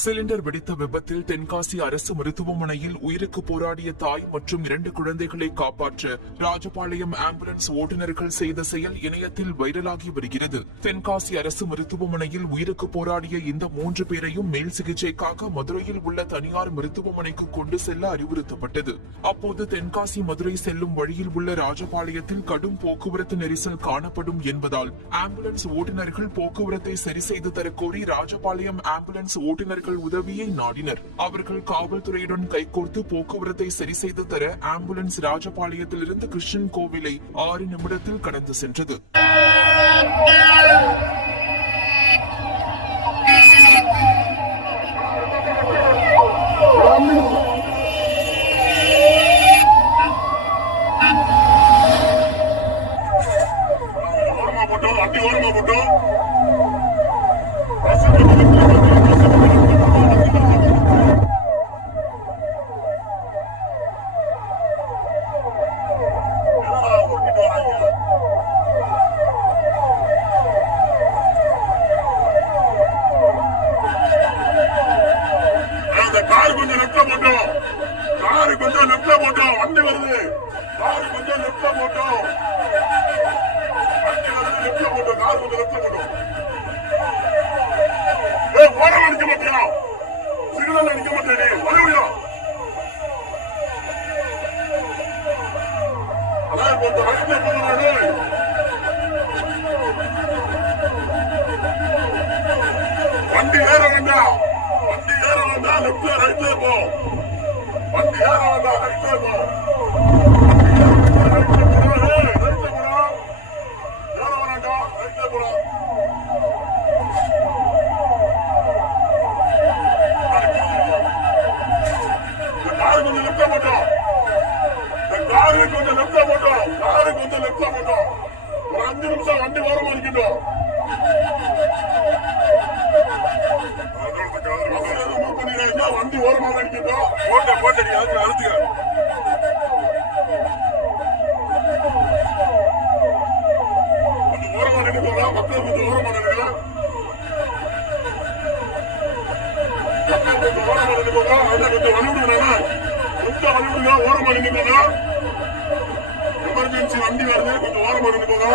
Cylinder வெடித்த விபத்தில் தென்காசி அரசு மருத்துவமனையில் உயிருக்கு போராடிய தாய் மற்றும் 2 குழந்தைகளை காப்பாற்ற ராஜபாளையம் ஆம்புலன்ஸ் ஓட்டுநர்கள் செய்த செயல் இணையத்தில் வைரலாகி வருகிறது. தென்காசி அரசு மருத்துவமனையில் உயிருக்கு போராடிய இந்த 3 பேரையும் மேல் சிகிச்சைக்காக மதுரையில் உள்ள தனியார் மருத்துவமனைக்கு கொண்டு செல்ல அறிவுறுத்தப்பட்டது. அப்போது தென்காசி மதுரை செல்லும் வழியில் உள்ள ராஜபாளையத்தில் கடும் போக்குவரத்து நெரிசல் காணப்படும் என்பதால் ஆம்புலன்ஸ் ஓட்டுநர்கள் போக்குவரத்தை சரி செய்து தரக்கோரி ராஜபாளையம் ஆம்புலன்ஸ் ஓட்டுநர்கள் உதவியை நாடினர். அவர்கள் காவல்துறையுடன் கைகோர்த்து போக்குவரத்தை சரி செய்து தர ஆம்புலன்ஸ் ராஜபாளையத்திலிருந்து கிருஷ்ணன் கோவிலை 6 நிமிடத்தில் கடந்து சென்றது. வண்டி ஏற வேண்டாம், லெப்ட்ல ரைட்ல போ. வண்டி ஏற வேண்டாம், ரைட்ல போ. கொஞ்சம் லெப்ட்ல போட்டோம், காரு கொஞ்சம் லெப்ட்ல போட்டோம். ஒரு 5 நிமிஷம் வண்டி ஓரமா நிக்கட்டும். வண்டி ஓரமா நிக்கட்டும். போட்டடி அழுத்துக்க. கொஞ்சம் ஓரமா நினைக்கோங்க, மக்கள் கொஞ்சம் ஓரமா நினைக்கல. மக்கள் கொஞ்சம் ஓரமா நினைக்கோங்க. அதை கொஞ்சம் வழிவிடுங்க, கொஞ்சம் வழிவிடுங்க, ஓரமா நினைக்கோங்க. எமர்ஜென்சி வண்டி வருது, கொஞ்சம் ஓரமா நினைக்கோங்க.